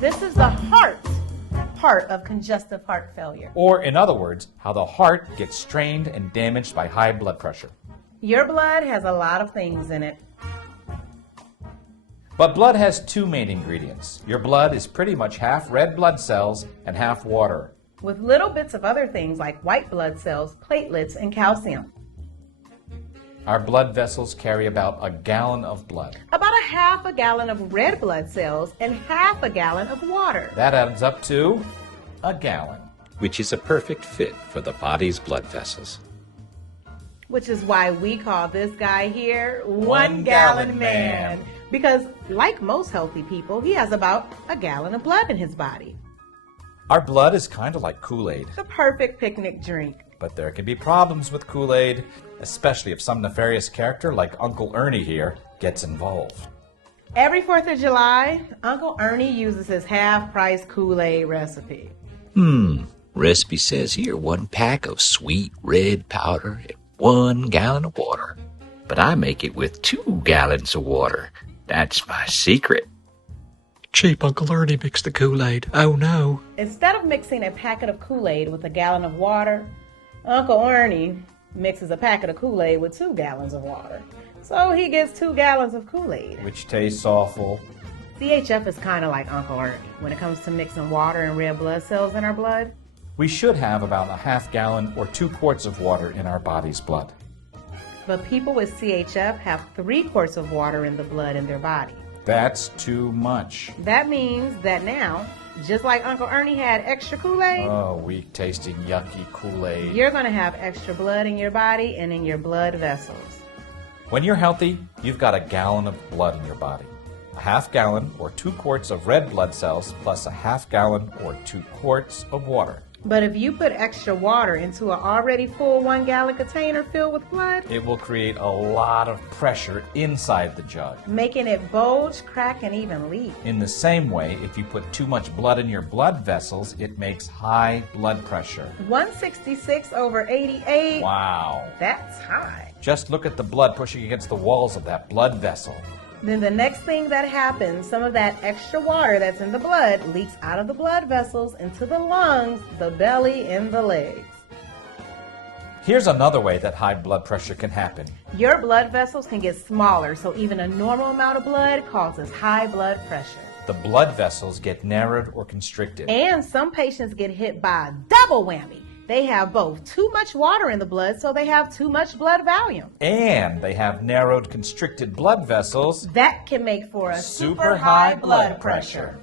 This is the heart part of congestive heart failure. Or, in other words, how the heart gets strained and damaged by high blood pressure. Your blood has a lot of things in it. But blood has two main ingredients. Your blood is pretty much half red blood cells and half water, with little bits of other things like white blood cells, platelets, and calcium. Our blood vessels carry about a gallon of blood. About a half a gallon of red blood cells and half a gallon of water. That adds up to a gallon. Which is a perfect fit for the body's blood vessels. Which is why we call this guy here One Gallon Man. Because, like most healthy people, he has about a gallon of blood in his body. Our blood is kind of like Kool-Aid. The perfect picnic drink. But there can be problems with Kool-Aid, especially if some nefarious character like Uncle Ernie here gets involved. Every 4th of July, Uncle Ernie uses his half-price Kool-Aid recipe. Recipe says here 1 pack of sweet red powder and 1 gallon of water. But I make it with 2 gallons of water. That's my secret. Cheap Uncle Ernie mixed the Kool-Aid. Oh no. Instead of mixing a packet of Kool-Aid with a gallon of water, Uncle Ernie mixes a packet of Kool-Aid with 2 gallons of water. So he gets 2 gallons of Kool-Aid. Which tastes awful. CHF is kind of like Uncle Ernie when it comes to mixing water and red blood cells in our blood. We should have about a half gallon or 2 quarts of water in our body's blood. But people with CHF have 3 quarts of water in the blood in their body. That's too much. That means that now, just like Uncle Ernie had extra Kool-Aid, Oh, weak-tasting, yucky Kool-Aid. you're going to have extra blood in your body and in your blood vessels. When you're healthy, you've got a gallon of blood in your body. A half gallon or 2 quarts of red blood cells plus a half gallon or 2 quarts of water. But if you put extra water into an already full 1 gallon container filled with blood, It will create a lot of pressure inside the jug. making it bulge, crack, and even leak. In the same way, if you put too much blood in your blood vessels, it makes high blood pressure. 166/88. Wow. That's high. Just look at the blood pushing against the walls of that blood vessel. Then the next thing that happens, some of that extra water that's in the blood leaks out of the blood vessels into the lungs, the belly, and the legs. Here's another way that high blood pressure can happen. Your blood vessels can get smaller, so even a normal amount of blood causes high blood pressure. The blood vessels get narrowed or constricted. And some patients get hit by a double whammy. They have both too much water in the blood, so they have too much blood volume. And they have narrowed, constricted blood vessels. That can make for a Super high blood pressure.